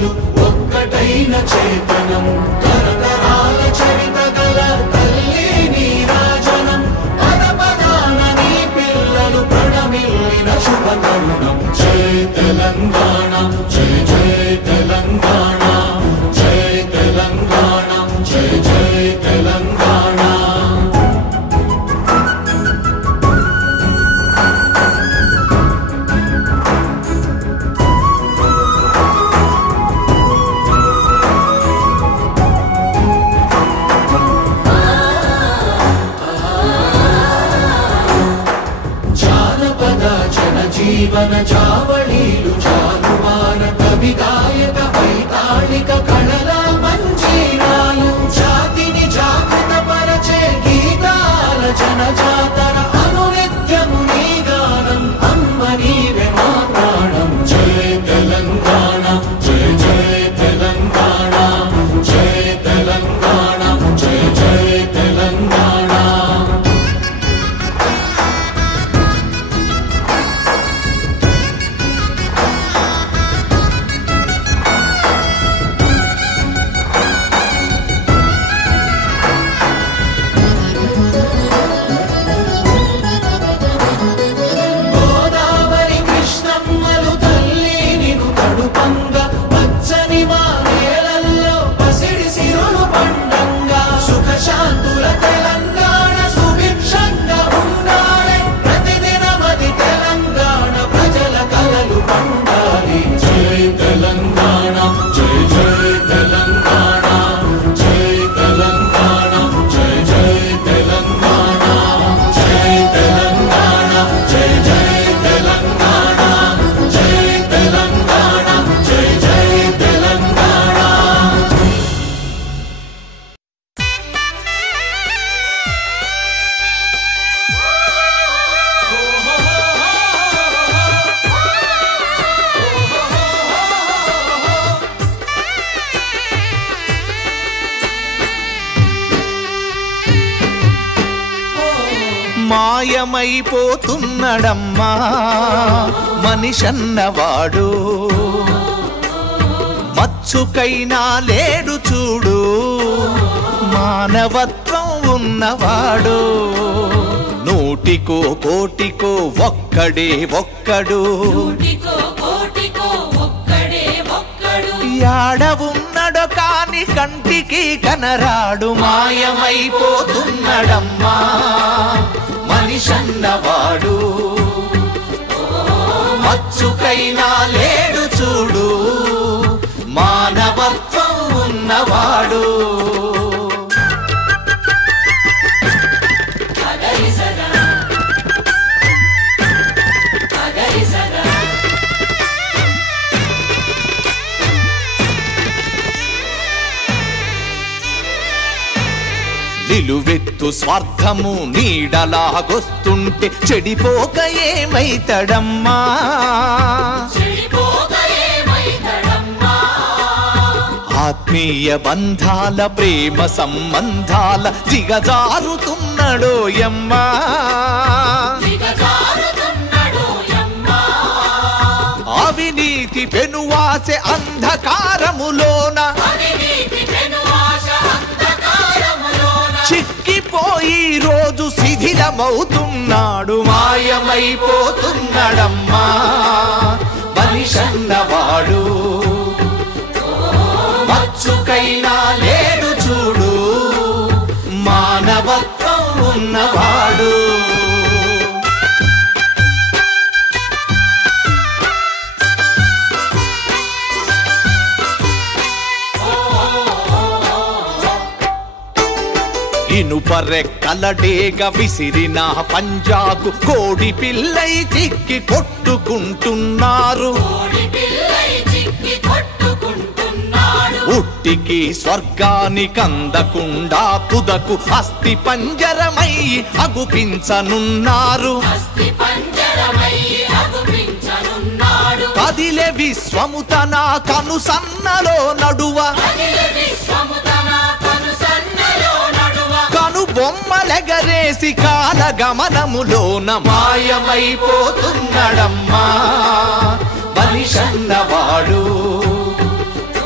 పిల్లలు ఒక్కటైన చేతనం తరతరాల చరిత గల తల్లి నీరాజనం పద పదాన నీ పిల్లలు ప్రణమిల్లిన శుభ తరుణం జై తెలంగాణ జై జై తెలంగాణ జై తెలంగాణ జై జై తెలంగాణ జీవన చావళీలు చాలువార కవి గాయక వైతాళిక కళల మంజీరాలు జాతిని జాగృత పరచే గీతాల జనజాతర అనునిత్యము నీ గానం అమ్మ నీవే మా ప్రాణం జై తెలంగాణ జై జై తెలంగాణ జై తెలంగాణ జై జై తెలంగాణ మాయమైపోతున్నడమ్మా మనిషన్నవాడు మచ్చుకైనా లేడు చూడు మానవత్వం ఉన్నవాడు నూటికో కోటికో ఒక్కడే ఒక్కడు యాడ ఉన్నడో కాని కంటికి కనరాడు మాయమైపోతున్నడమ్మా మనిషన్నవాడు మచ్చుకైనా లేడు చూడు మానవత్వం ఉన్నవాడు నిలువెత్తు స్వార్థము నీడలాగొస్తుంటే చెడిపోక ఏమైతడమ్మా ఆత్మీయ బంధాల ప్రేమ సంబంధాల దిగజారుతున్నడోయమ్మా అవినీతి పెనువాసె అంధకారములోన చిక్కిపోయి రోజు శిథిలమవుతున్నాడు మాయమైపోతున్నాడమ్మా మనిషన్నవాడు మచ్చుకైనా లేడు చూడు మానవత్వం ఉన్నవాడు ఇనుపరెక్కలడేగ విసిరిన పంజాకు కోడి పిల్లై చిక్కి కొట్టుకుంటున్నారు ఉట్టికి స్వర్గానికందకుండా తుదకు అస్థి పంజరమై అగుపించనున్నారు కదిలే విశ్వము తన కనుసన్నలో నడువ కను బొమ్మలెగరేసి కాలగమనములోన మాయమైపోతున్నడమ్మా మనిషన్నవాడు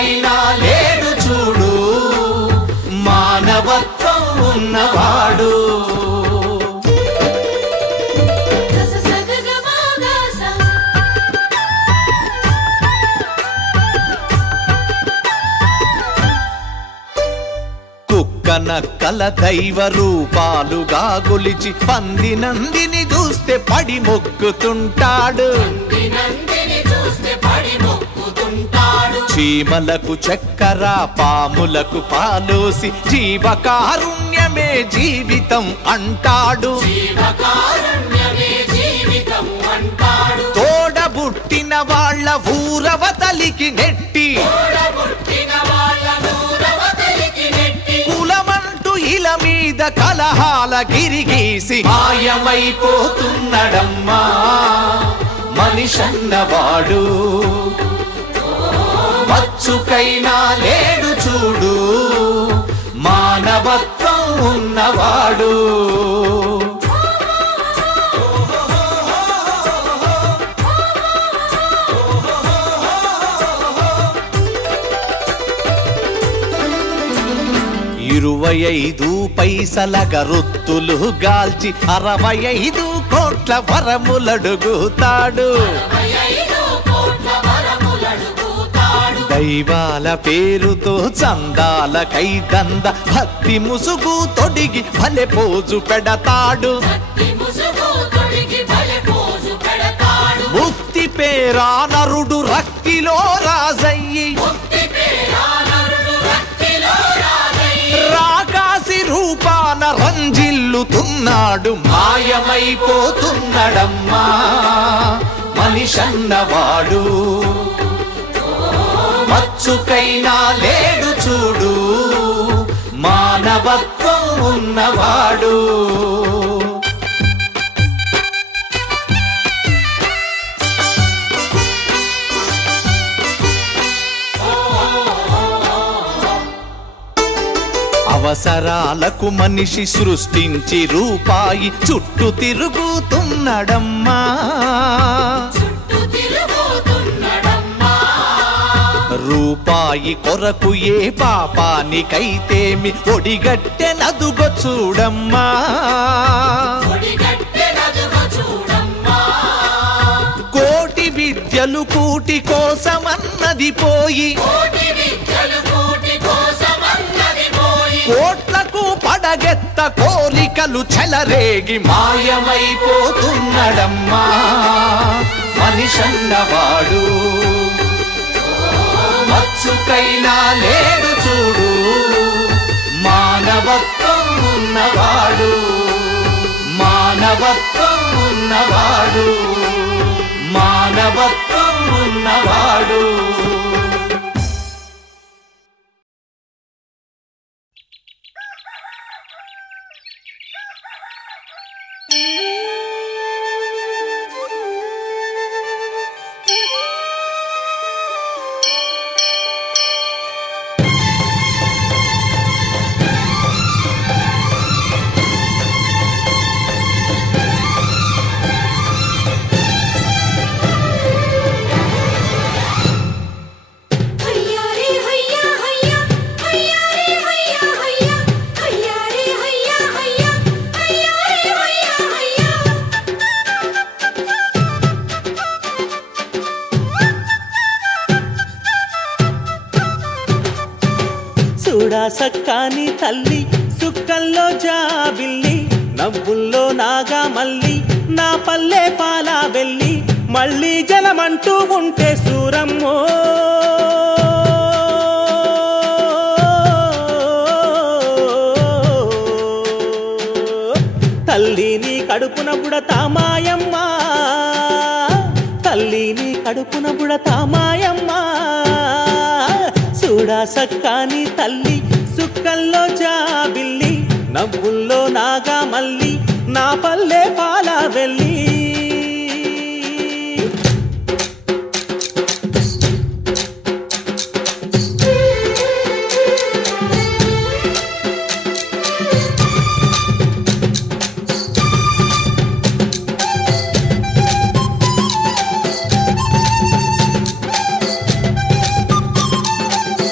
మచ్చుకైనా లేడు చూడు మానవత్వం ఉన్నవాడు. నక్కల దైవ రూపాలుగా గొలిచి పంది నందిని చూస్తే పడి మొక్కుతుంటాడు. చీమలకు చక్కెర పాములకు పాలోసి జీవకారుణ్యమే జీవితం అంటాడు. తోడబుట్టిన వాళ్ళ ఊరవతలికి నెట్టి కులమంటూ ఇల మీద కలహాల గిరిగీసి మాయమైపోతున్నడమ్మా మనిషన్నవాడు. మచ్చుకైనా లేడు చూడు మానవత్వం ఉన్నవాడు. ఇరవై 25 పైసల గరుత్తులు గాల్చి 65 కోట్ల వరములడుగుతాడు. దైవాల పేరుతో చందాల కైదంద భక్తి ముసుగు తొడిగి భలే పోజు పెడతాడు. ముక్తి పేరా నరుడు రక్తిలో రాజయ్యి రాకాసి రూపాన రంజిల్లుతున్నాడు. మాయమైపోతున్నడమ్మా మనిషన్నవాడు. మచ్చుకైనా లేడు చూడు మానవత్వం ఉన్నవాడు. అవసరాలకు మనిషి సృష్టించి రూపాయి చుట్టూ తిరుగుతున్నడమ్మా. రూపాయి కొరకు ఏ పాపానికైతేమి ఒడిగట్టెనదుగో చూడమ్మా. కోటి విద్యలు కూటి కోసమన్నది పోయి కోట్లకు పడగెత్త కోరికలు చెలరేగి మాయమైపోతున్నడమ్మా మనిషన్నవాడు. మచ్చుకైనా లేడు చూడు మానవత్వం ఉన్నవాడు. మానవత్వం ఉన్నవాడు. మానవత్వం ఉన్నవాడు. సక్కాని తల్లి సుక్కల్లో జాబిల్లి నవ్వుల్లో నాగా మల్లి నా పల్లె పాలా వెళ్ళి మళ్ళీ జలమంటూ ఉంటే సూరమ్మో తల్లిని కడుపున బుడతా మాయమ్మ తల్లిని కడుపున బుడతా మాయమ్మ చూడా సక్కాని తల్లి సుక్కల్లో జాబిల్లి నవ్వుల్లో నాగా మల్లి నా పల్లె పాలా వెళ్ళి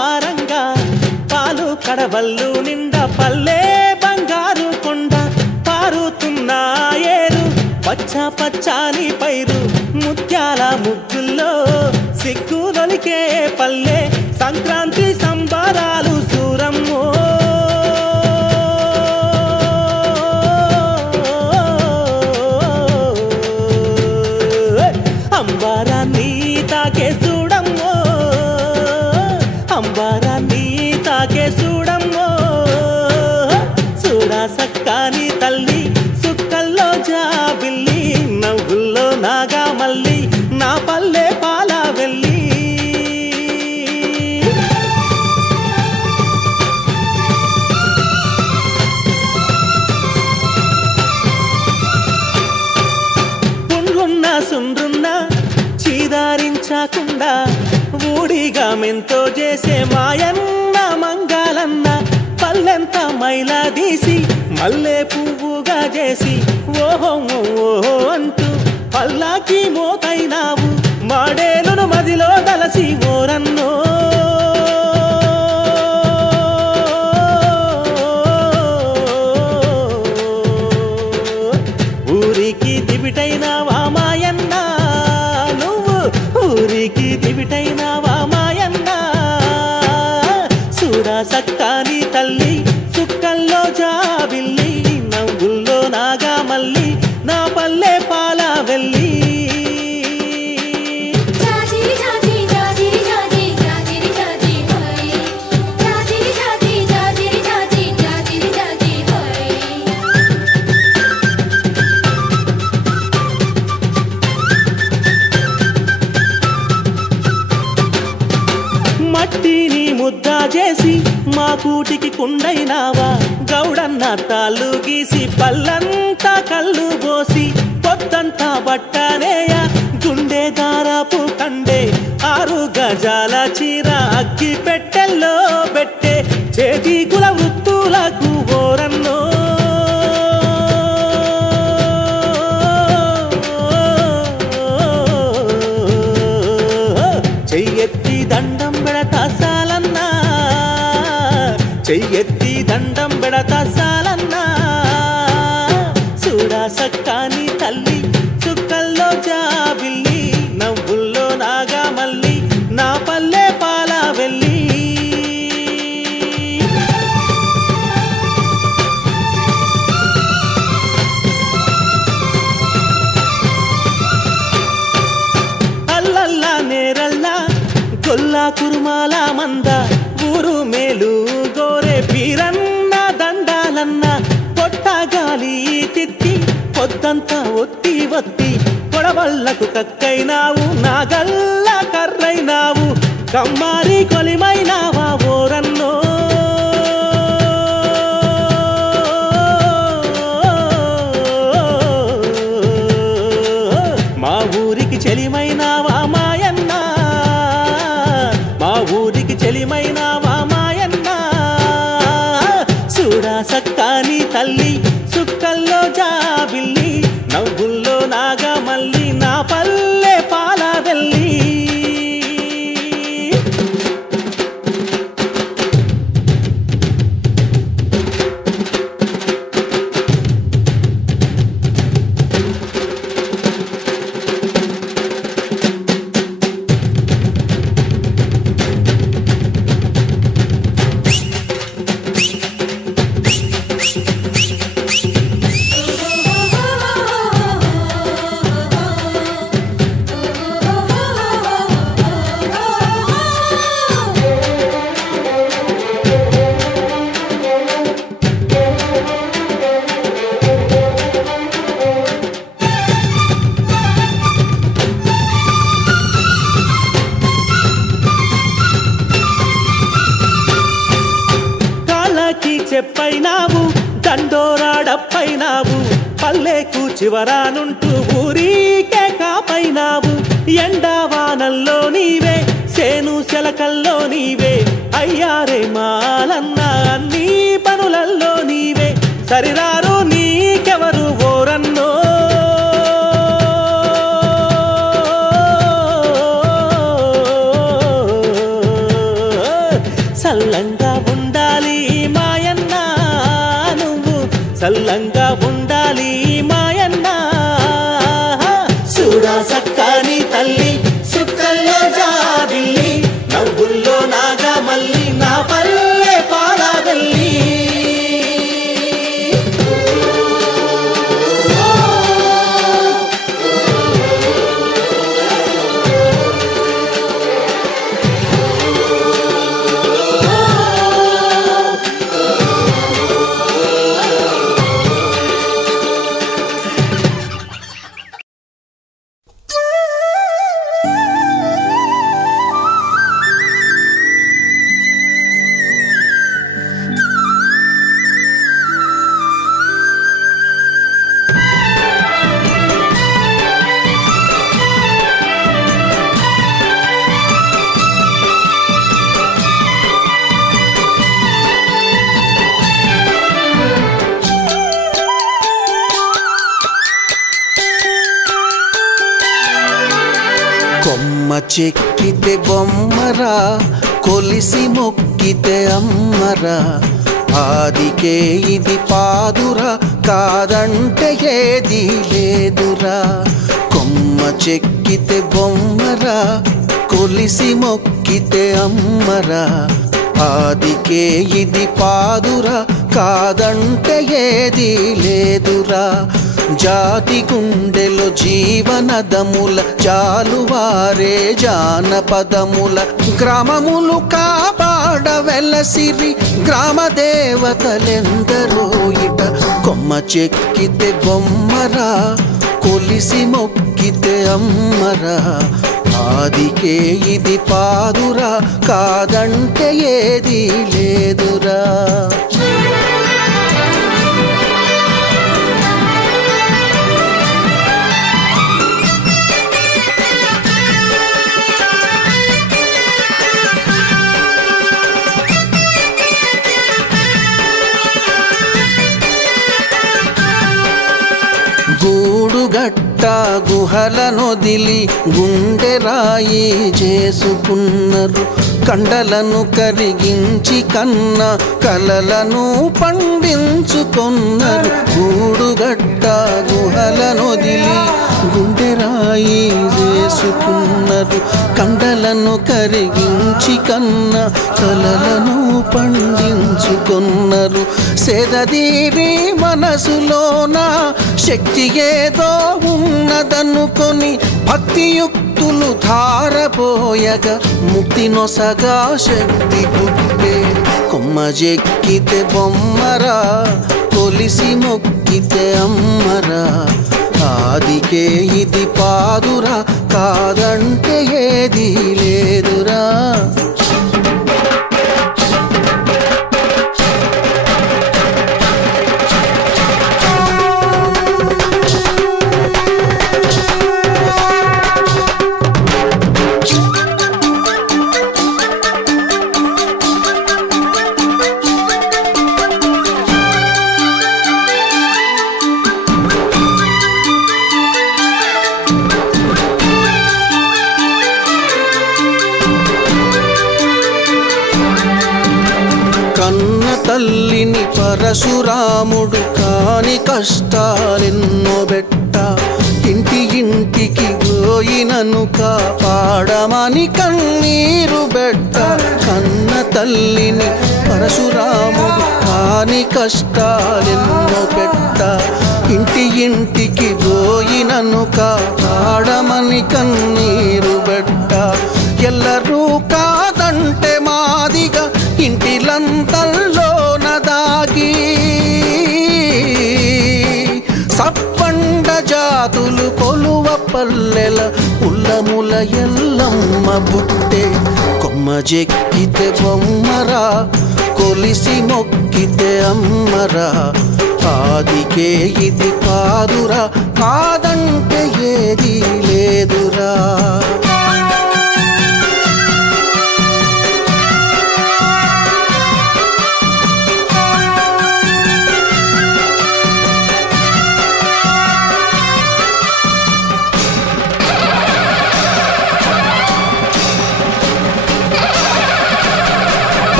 పడవల్లు నిండా పల్లె బంగారు కొండ పారుతున్న ఏరు పచ్చ పచ్చాని పైరు ముత్యాల ముగ్గుల్లో సిగ్గులొలికే పల్లె సంక్రాంతి సంబరాలు సూరమ్మో అంబారాన్ని తాకే చూడమ్మో అంబారాన్ని తాకే చూడమ్మో చూడా సక్కాని తల్లి సుక్కల్లో జాబిల్లి నవ్వుల్లో నాగా మల్లి నా పల్లె పాల వెళ్ళి పుండ్లున్న సుండ్రున్న చీదారించకుండా ఊడిగా మెంతో చేసే మాయన్న మంగాలన్న పల్లెంత మైలా తీసి మల్లె పువ్వుగా చేసి ఓహో ఓహో అంటూ పల్లాకి మోతైనావు మాడేలును మదిలో దలసి ఓరన్నో ఊరికి దివిటైనావా మాయన్న నువ్వు ఊరికి దివిటైనావా మాయన్న చూడా సక్కాని తల్లి సుక్కల్లో జాబిల్లి నవ్వుల్లో నాగా మల్లి నా పల్లె పాల వెళ్ళి మట్టిని ముద్ద చేసి మా కూటికి కుండైనావా గౌడన్న తాళ్ళు గీసి పల్లంతా కళ్ళు పోసి పొద్దంతా బట్టనేయ గుండె దారాపు కండే 6 గజాల చీర అగ్గి పెట్టెల్లో పెట్టే చేతి కుల వృత్తులకు ఓరన్నో చెయ్యెత్తి దండం పెడతా సాలన్నా చెయ్యెత్తి దండం పెడతా సాలన్నా చూడా సక్కాని తల్లి చుక్కల్లో జాబిల్లి నవ్వుల్లో నాగా మల్లి నా పల్లె పాల వెళ్ళి అల్లల్లా నేరల్లా గొల్లా కురుమాల మంద ఊరు మేలు గోరే పీరన్న దండాలన్న పొట్టగాలి తిత్తి పొద్దంతా ఒత్తి ఒత్తి కొడవళ్లకు కక్కైనావు నాగల్ల కర్రైనావు కమ్మారి కొలిమైనావా ఓరన్నో మా ఊరికి చెలిమైనావా మాయన్న మా ఊరికి చెలిమైనావా మాయన్న చూడా సక్కాని తల్లి సుక్కల్లో జాబిల్లి నవ్వుల్లో నాగా మల్లి నా పల్లె పాల వెళ్ళి చెప్పైనావు దండోరాడప్పైనావు పల్లెకు చివరానుంటూ ఊరికే కాపైనావు ఎండావానల్లో నీవే సేను శలకల్లో నీవే అయ్యారే మాలన్న అన్ని పనులల్లో నీవే సరిరారు నీకెవరు ఓరన్నో చల్లంగా ఉండాలి మాయన్న నువ్వు చల్లంగా ఉండాలి మాయన్న చూడా సక్కాని తల్లి సుక్కల్లో జాబిల్లి నవ్వుల్లో నాగా మల్లి నా పల్లె పాలవెల్లి చెక్కితే బొమ్మరా కొలిసి మొక్కితే అమ్మరా ఆదికే ఇది పాదురా కాదంటే ఏది లేదురా కొమ్మ చెక్కితే బొమ్మరా కొలిసి మొక్కితే అమ్మరా ఆదికే ఇది పాదురా కాదంటే ఏది లేదురా జాతి గుండెలో జీవనదముల జాలువారే జానపదముల గ్రామములు కాపాడ వెలసిరి గ్రామ దేవతలెందరో ఇట కొమ్మ చెక్కితే బొమ్మరా కొలిసి మొక్కితే అమ్మరా ఆదికే ఇది పాదురా కాదంటే ఏది లేదురా గూడుగట్ట గుహలనొదిలి గుండె రాయి చేసుకున్నారు కండలను కరిగించి కన్న కలలను పండించుకున్నారు గూడుగట్ట గుహలనొదిలి గుండె రాయి చేసుకున్నారు కండలను కరిగించి కన్న కలలను పండించుకున్నారు సేదదీరి మనసులోన శక్తి ఏదో ఉన్నదనుకొని భక్తియుక్తులు ధారపోయగా ముక్తి నొసగా శక్తి పుట్టే కొమ్మ చెక్కితే బొమ్మరా కొలిసి మొక్కితే అమ్మరా ఆదికే ఇది పాదురా కాదంటే ఏది లేదురా తల్లిని పరశురాముడు కాని కష్టాలెన్నో బెట్ట ఇంటి ఇంటికి పోయినను కాపాడమని కన్నీరు బెట్ట కన్న తల్లిని పరశురాముడు కాని కష్టాలెన్నో బెట్ట ఇంటి ఇంటికి పోయినను కాపాడమని కన్నీరు బెట్ట ఎల్లరూ కాదంటే మాదిగా ఇంటిలంతల్లోన దాగి సప్పండ జాతులు కొలువ పల్లెల ఉల్లముల ఎల్లమ్మ బుట్టే కొమ్మ చెక్కితే బొమ్మరా కొలిసి మొక్కితే అమ్మరా ఆదికే ఇది పాదురా కాదంటే ఏది లేదురా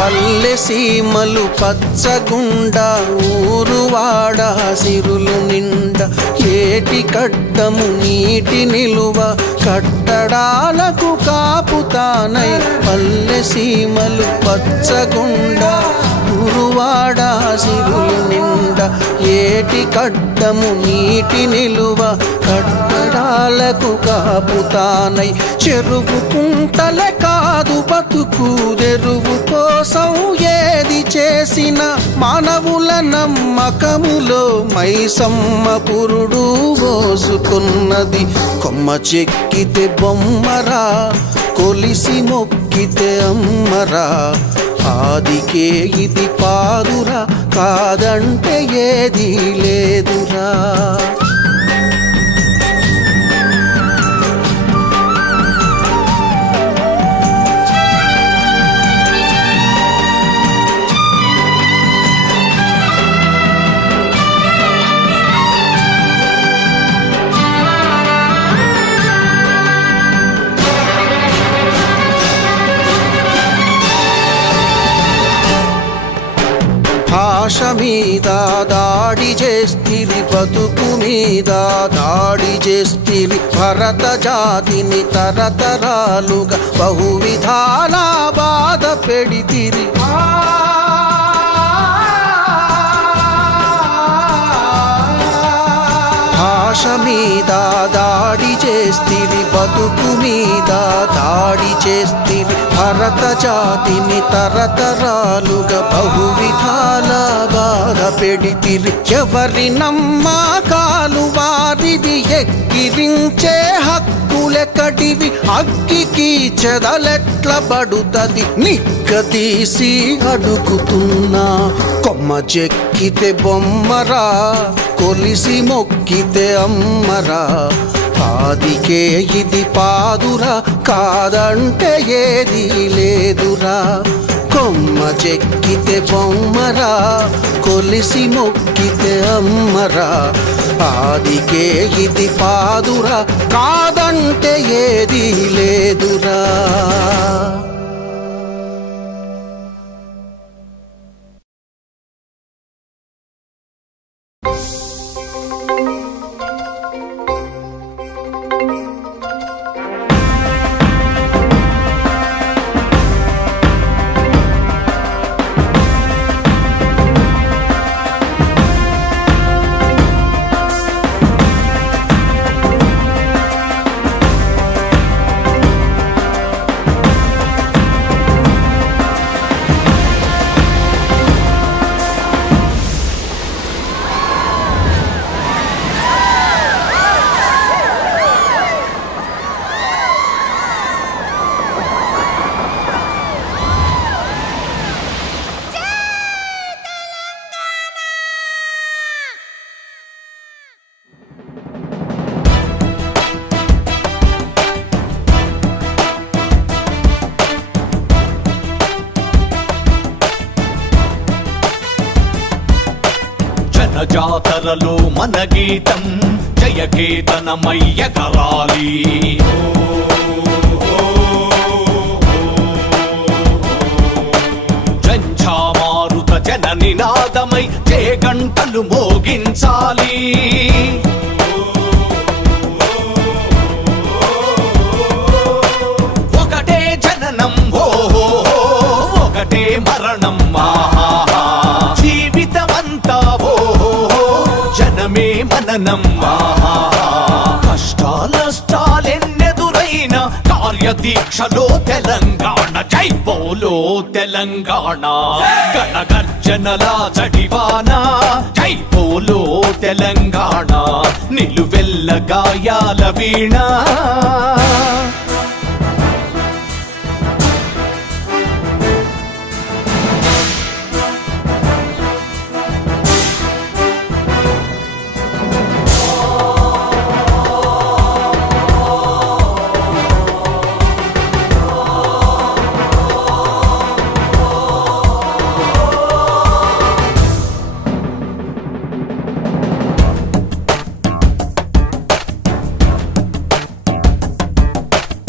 పల్లె సీమలు పచ్చగుండా ఊరువాడ సిరులు నిండా ఏటి కట్టము నీటి నిలువ కట్టడాలకు కాపుతానై పల్లె సీమలు పచ్చగుండా ఊరువాడ సిరులు నిండా ఏటి కట్టము నీటి నిలువ కట్టడాలకు కాపుతానై చెరువు కుంటలే కాదు బతుకు తెరువు కోసం ఏది చేసిన మానవుల నమ్మకములో మైసమ్మ పురుడు పోసుకున్నది కొమ్మ చెక్కితే బొమ్మరా కొలిసి మొక్కితే అమ్మరా ఆదికే ఇది పాదురా కాదంటే ఏది లేదురా భాష మీద దాడి చేస్తిరి బతుకు మీద దాడి చేస్తిరి భరత జాతిని తరతరాలుగా బహువిధాల బాధ పెడితిరి భాష మీద దాడి చేస్తిరి బతుకు మీద దాడి చేస్తిరి భరత జాతిని తరతరాలుగా బహువిధాల బాధ పెడితిరి ఎవరి నమ్మకాలు వారిది ఎక్కిరించే హక్కులెక్కడివి అగ్గికి చెదలెట్ల పడుతది నిక్కదీసి అడుగుతున్నా కొమ్మ చెక్కితే బొమ్మరా కొలిసి మొక్కితే అమ్మరా ఆదికే ఇది పాదురా కాదంటే ఏది లేదురా కొమ్మ చెక్కితే బొమ్మరా కొలిసి మొక్కితే అమ్మరా ఆదికే ఇది పాదురా కాదంటే ఏది లేదురా జాతరలో మన గీతం జయకేతనమయ్య కరాలి జంఝామారుత జన నినాదమై జయ గంటలు మోగించాలి ఒకటే జననం ఓహో ఒకటే మరణం ఆహా జీవితమంతా జనమే మననం కష్టాలెన్నెదురైన కార్యదీక్షలో తెలంగాణ జై బోలో తెలంగాణ గణగర్జనల జడివాన జై బోలో తెలంగాణ నిలువెల్ల గాయాల వీణ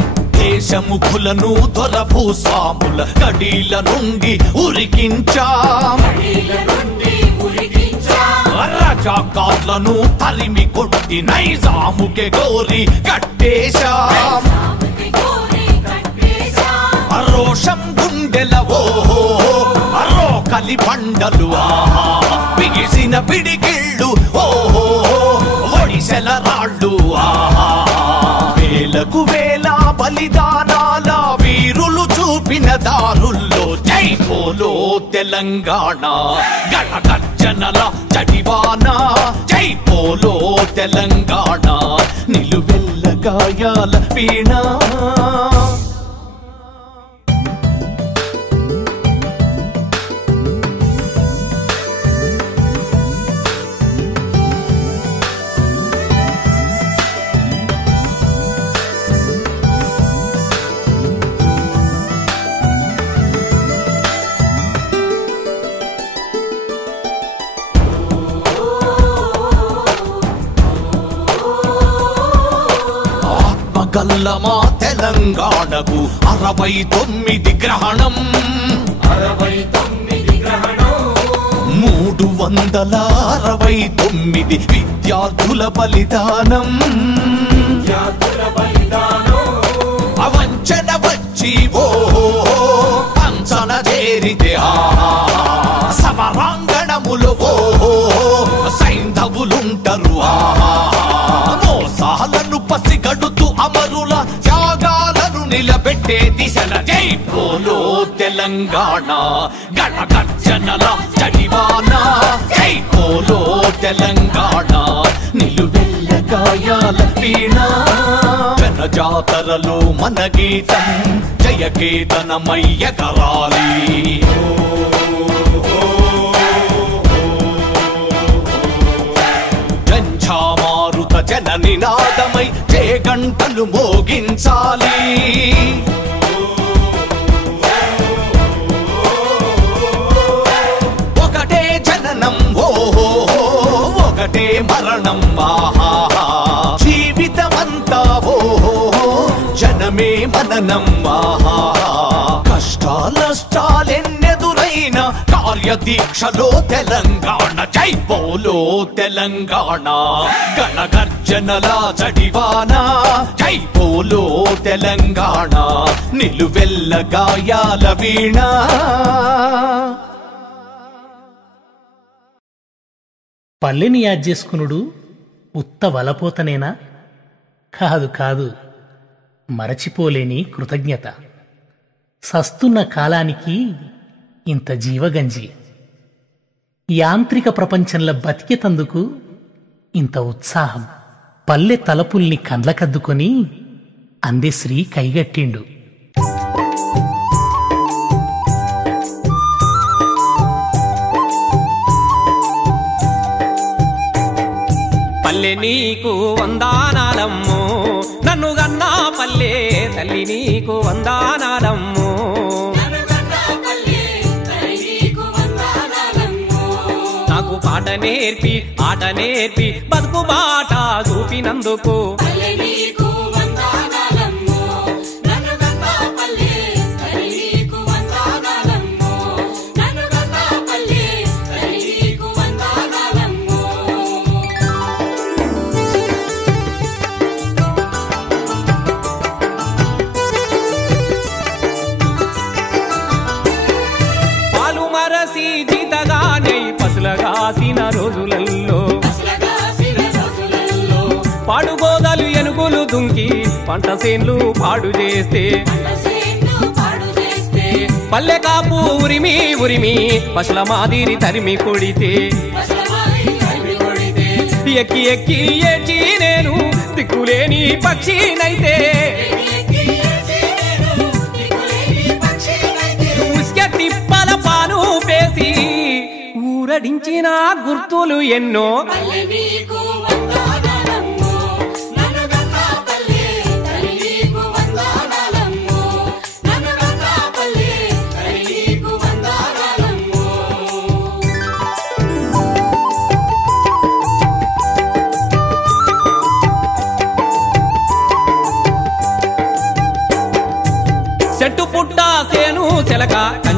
దేశముఖులను దొరభూస్వాముల కడీల నుండి ఉరికించాం రజాకార్లను తరిమి కొట్టి నైజాముకే గోరి కట్టేశాం రోషం గుండెల ఓహో రోకలి బండలు ఆహా బిగిసిన పిడికిళ్ళు ఓహో ఒడిసెల రాళ్ళు ఆహా వేలకు వేల బలిదానాల వీరులు చూపిన దారుల్లో జై బోలో తెలంగాణ గణగర్జనల జడివాన జై బోలో తెలంగాణ నిలువెల్ల గాయాల వీణ గల్లమా తెలంగాణకు 69 గ్రహణం 369 విద్యార్థుల బలిదానం అవంచన వచ్చి ఓహో పంచన చేరితే సమరాంగణములు ఓహో సైంధవులుంటరు మోసాలను పసిగడుతూ అమరుల త్యాగాలను నిలబెట్టే దిశల జై బోలో తెలంగాణ గణగర్జనల జడివాన జై బోలో తెలంగాణ నిలువెల్ల గాయాల వీణ జనజాతరలో మన గీతం జయకేతనమయ్య కరాలి జంఝామారుత జన నినాదమై జయ గంటలు మోగించాలి ఒకటే జననం ఓహో ఒకటే మరణం ఆహా జీవితమంతా ఓహో జనమే మననం ఆహా కష్టాలెన్నెదురైన కార్యదీక్షలో తెలంగాణ జై బోలో తెలంగాణ గణగర్జనల జడివాన జై బోలో తెలంగాణ నిలువెల్ల గాయాల వీణ పల్లెని యాద్ చేసుకునుడు ఉత్త వలపోతనేనా? కాదు కాదు, మరచిపోలేని కృతజ్ఞత. సస్తున్న కాలానికి ఇంత జీవగంజి, యాంత్రిక ప్రపంచంలో బతికేతందుకు ఇంత ఉత్సాహం. పల్లె తలపుల్ని కండ్లకద్దుకొని అందెశ్రీ కైగట్టిండు. పల్లె నీకు వందానాలమ్ము, నన్ను గన్నా పల్లె తల్లి నీకు వందానాలమ్ము. నాకు పాట నేర్పి ఆట నేర్పి బతుకు బాట చూపినందుకు పసులగాసిన రోజులల్లో పాడుగోదాలు ఎనుగులు దుంకి పంట సేన్లు పాడు చేస్తే పల్లె కాపు ఉరిమి ఉరిమి పశుల మాదిరి తరిమి కొడితే ఎక్కి ఎక్కి ఏచి నేను దిక్కులేని పక్షినైతే ఉస్కె తిప్పల పాను పేసి ఊరడించిన గుర్తులు ఎన్నో.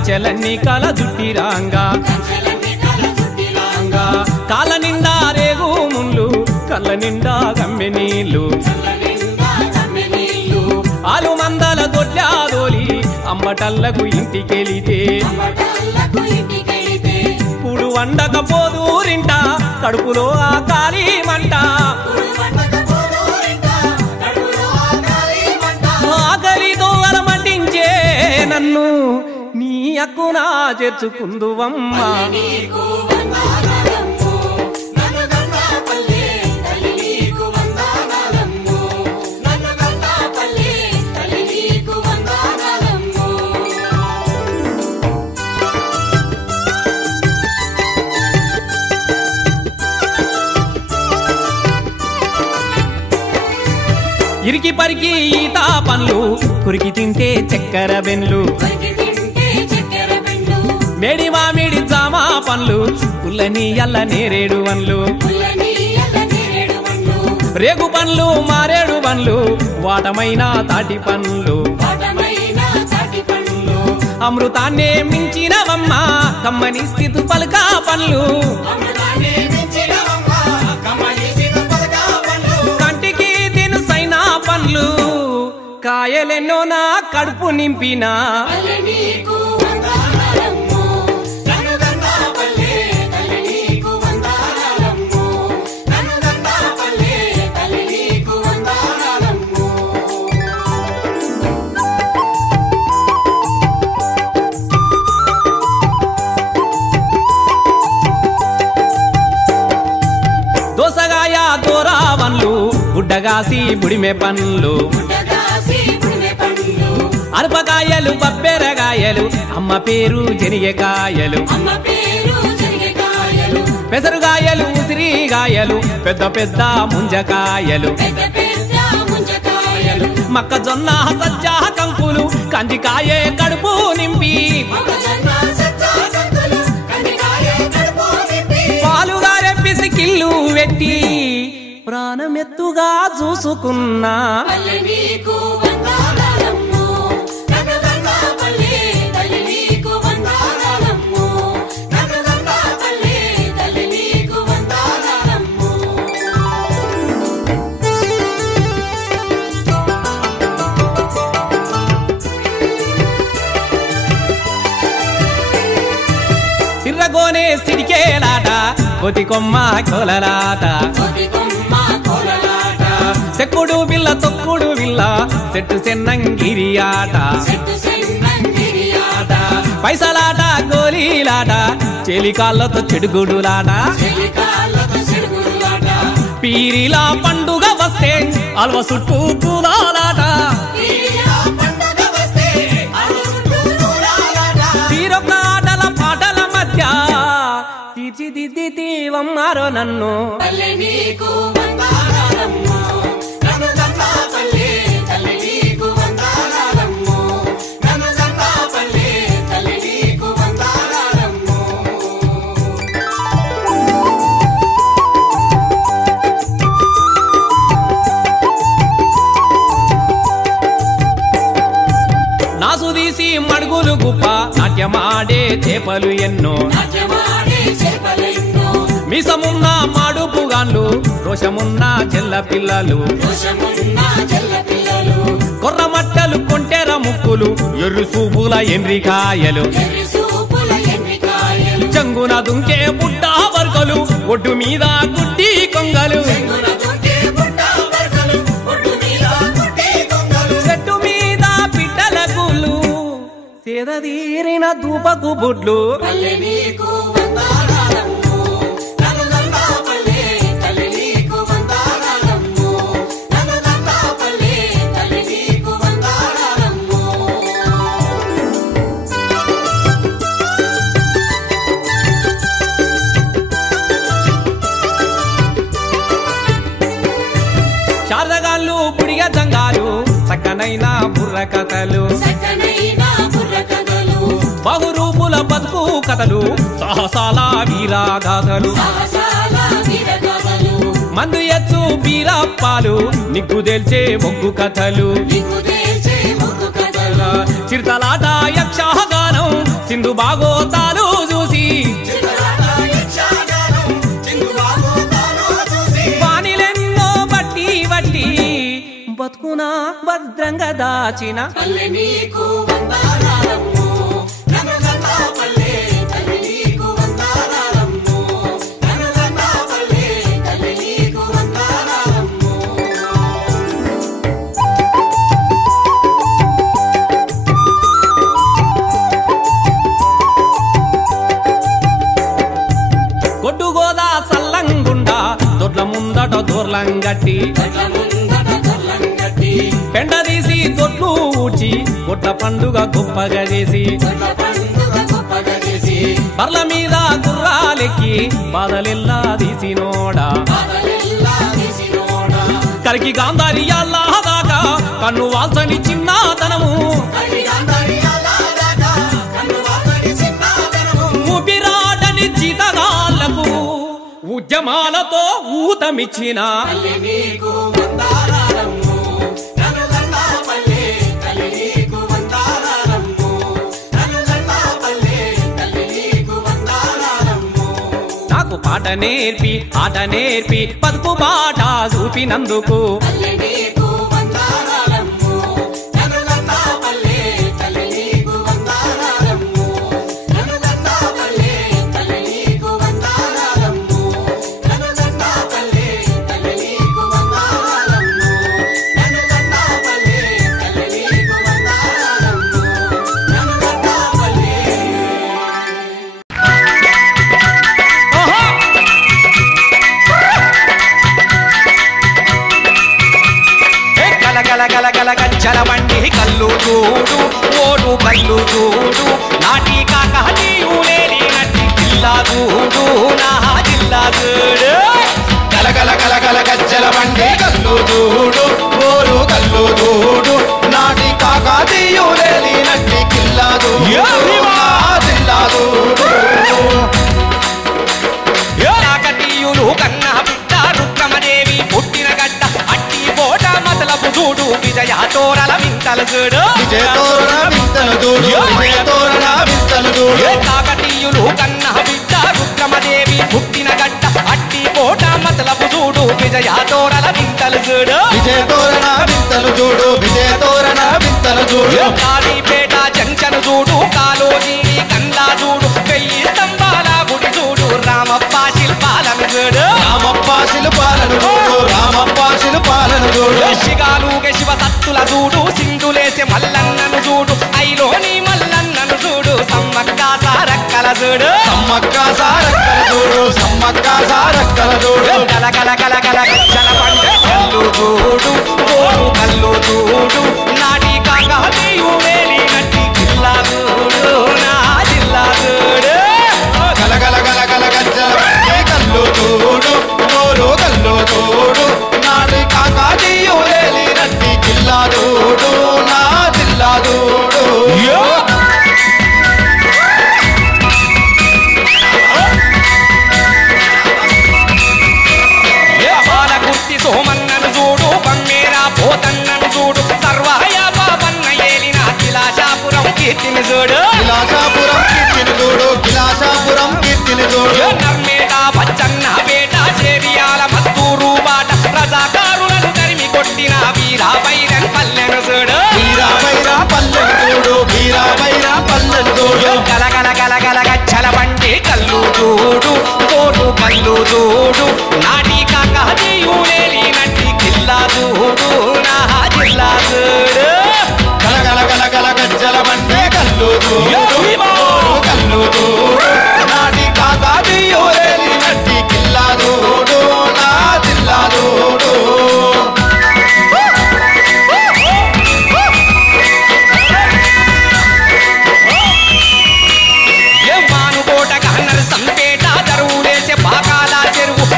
కంచెలన్నీ కల జుట్టిరాంగా కాళ్ళ నిండా రేగు ముళ్ళు కళ్ళ నిండా గమ్మె నీళ్ళు ఆలు మందల దొడ్లా దోలి అమ్మటల్లకు ఇంటికెళితే పుడు వండకపోదూరింట కడుపులో ఆ కాలి మంట ఆకలితో అలమటించే నన్ను నీ అక్కునా చేర్చుకుందువమ్మా ఇరికి పరికి ఈత పండ్లు కురికి తింటే చక్కెర బెన్లు మేడి మామిడి జామ పండ్లు పుల్లని అల్ల నేరేడు వన్లు రేగు పండ్లు మారేడు పండ్లు వాటమైన తాటి పండ్లు అమృతాన్నే మించినవమ్మ కమ్మని స్థితి పలుకా పండ్లు కంటికి దినుసైన పండ్లు కాయలెన్నో నా కడుపు నింపినా దోసగాయ దోరావన్లు గుడ్డగాసి బుడిమె పండ్లు అరపకాయలు బబ్బెరగాయలు అమ్మ పేరు జనిగకాయలు పెసరుగాయలు ఉసిరిగాయలు పెద్ద పెద్ద ముంజకాయలు మొక్కజొన్న సజ్జ కంకులు కందికాయే కడుపు నింపి పాలుగారే పిసికిల్లు వెట్టి ప్రాణమెత్తుగా చూసుకున్నా సిర్రగోనే సిడికేలాట కొతి కొమ్మ కొలలాట సెక్కుడు బిల్ల తొక్కుడు బిల్ల చెట్టు సెన్నంగిరి ఆట పైసలాట గోలీలాట చెలికాళ్ళతో చెడుగుడులాట పీరిలా పండుగ వస్తే అల్వ చుట్టూ కూలాలాట తీరొక్క ఆటల పాటల మధ్య తీర్చిదిద్దితీవమ్మారో నన్ను నాసుదీసి మడుగులు గుప్ప నాట్యమాడే చేపలు ఎన్నో మీసమున్న మాడుపుగాన్లు రోషమున్న చెల్ల పిల్లలు కొర్రమట్టలు కొంటెర ముక్కులు ఎర్రు సూపుల ఎండ్రికాయలు జంగున దుంకే బుడ్డ వర్గలు ఒడ్డు మీద గుడ్డి కొంగలు చెట్టు మీద పిట్టల కూలు సేదీరిన దూపకు బుడ్లు శారదగాళ్ళు బుడిగ జంగాలు చక్కనైన బుర్ర కథలు బహురూపుల బతుకు కథలు సాహసాల వీరాగాథలు మందు ఎచ్చు బీరప్పాలు నిగ్గు తెల్చే మొగ్గు కథలు చిరుతలాట యక్షగానం చిందు బాగోతాలు చూసి వానిలెన్నో బట్టి బట్టి బతుకునా భద్రంగా దాచిన గొడ్డుగోదా సల్లంగుండా దొడ్ల ముందట దూర్లంగట్టి పెండ తీసి దొడ్లు ఊడ్చి గొడ్ల పండుగ గొప్పగా చేసి బర్ల మీద గుర్రాలెక్కి బాధలెల్లా తీసినోడా కరికి గాంధారియాల్లా దాకా కన్ను వాల్సని చిన్నతనము ఊపిరాడని జీతగాళ్లకు ఉద్యమాలతో ఊతమిచ్చిన నాకు పాట నేర్పి ఆట నేర్పి బతుకు బాట చూపినందుకు గల గజ్జల బండి కల్లు చూడు ఓడు కల్లు చూడు నాటి కాకహీయులేలి నటి జిల్లా చూడు నా జిల్లా చూడు గల గల గల గల గజ్జల బండి కల్లు చూడు ఓరు కల్లు చూడు నాటి కాకతీయులేలి నటి జిల్లా చూడు నా జిల్లా చూడు కాకతీయులు కన్న బిడ్డ రుక్రమదేవి పుట్టిన గడ్డ అట్టి పోట మతలపు చూడు విజయ తోరల వింతలు చూడు విజయ తోరణ వింతలు చూడు విజయ తోరణ వింతలు చూడు కాకతీయులు కన్న బిడ్డ రుక్రమదేవి పుట్టిన గడ్డ అట్టి పోట మతలపు చూడు విజయ తోరల వింతలు చూడు విజయ తోరణ వింతలు చూడు విజయ తోరణ వింతలు చూడు కాళీపేట జంచను చూడు కాలోజీ కండ్లా చూడు 1000 స్తంభాల గుడి చూడు రామప్ప శిల్పాలను చూడు రామప్ప శిల్పాలను చూడు రామప్ప శిల్పాలను చూడు శిగాలుగ శివ సత్తుల చూడు సింధులేసే మల్లన్నను చూడు ఐలోని మల్లన్నను చూడు సమ్మక్క సారక్కల చూడు సమ్మక్క సారక్కల చూడు సమ్మక్క సారక్కల చూడు గల గల గల గల గజ్జల బండి కల్లు చూడు ఓడు కల్లు చూడు నాటి కాకతీయులేలి నటి జిల్లా చూడు నా జిల్లా చూడు గల గల గల గల గజ్జల బండి కల్లు చూడు ఓరు కల్లు చూడు నాటి కాకతీయులేలి నటి జిల్లా చూడు నా జిల్లా చూడు బాలకుర్తి సోమన్నను చూడు బమ్మేరా పోతన్నను చూడు సర్వాయ బాబన్న ఏలిన కిలాషాపురం కీర్తిని చూడు కిలాషాపురం కీర్తిని చూడు కిలాషాపురం కీర్తిని చూడు నర్మేట బచ్చన్న పేట చేరియాల మస్తూరు బాట రజాకారులను తరిమి కొట్టిన వీరా బైరన్ పల్లెను చూడు వీరాబైరా పల్లెను చూడు వీరాబైరా పల్లెను చూడు గల గల గల గల గజ్జల బండి కల్లు చూడు తోడు కల్లు చూడు నాటి కాకతీయులేలి నటి జిల్లా చూడు నా జిల్లా చూడు గల గల గల గల గజ్జల బండి కల్లు చూడు ఓరు కల్లు చూడు నాటి కాకతీయులేలి నటి జిల్లా చూడు నా జిల్లా చూడు మానుకోట కన్నర సంపేట దరువులేసే పాకాల చెరువు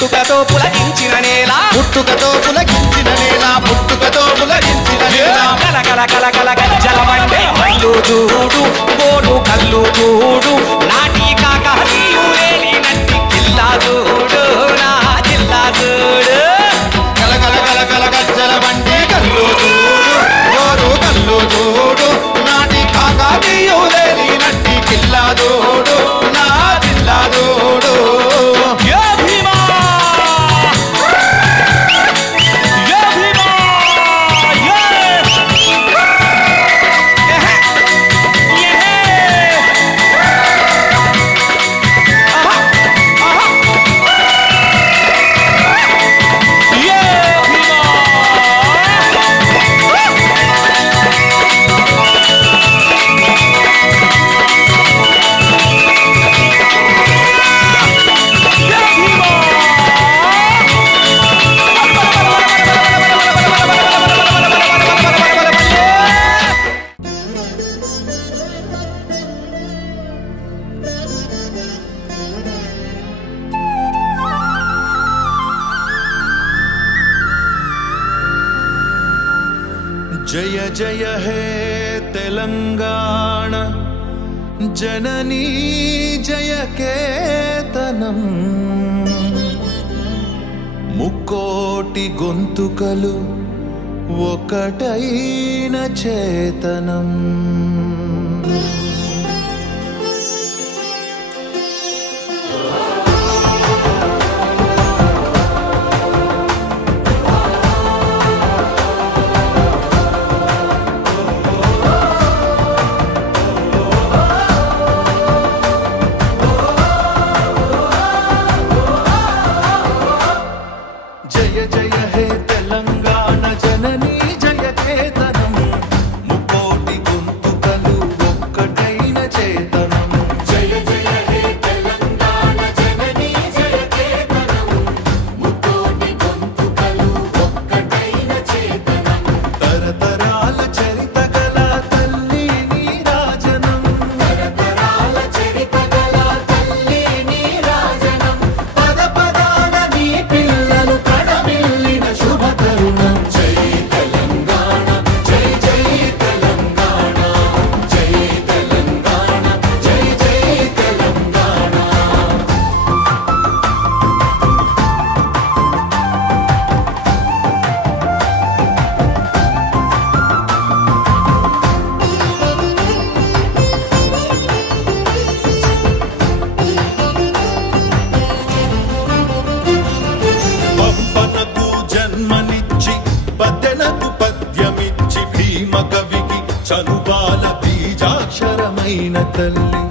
పుట్టుకతో పులకించిన నేల పుట్టుకతో పులకించిన నేల పుట్టుకతో పులకించిన నేల కల కల కల కల గజ్జల బండి కల్లు చూడు కోడు కల్లు చూడు నాటి కాకతీయులేని నట్టి జిల్లా చూడు నా జిల్లా చూడు కల కల కల కల గజ్జల బండి కల్లు చూడు కోడు కల్లు చూడు నాటి కాకతీయులేని నట్టి జిల్లా చూడు నా జిల్లా చూడు जय जय हे तेलंगाण जननी जय केतनं मुक्कोटि गोंतुकलु ఒకటైన చేతనం చనుబాల బీజాక్షరమైన తల్లి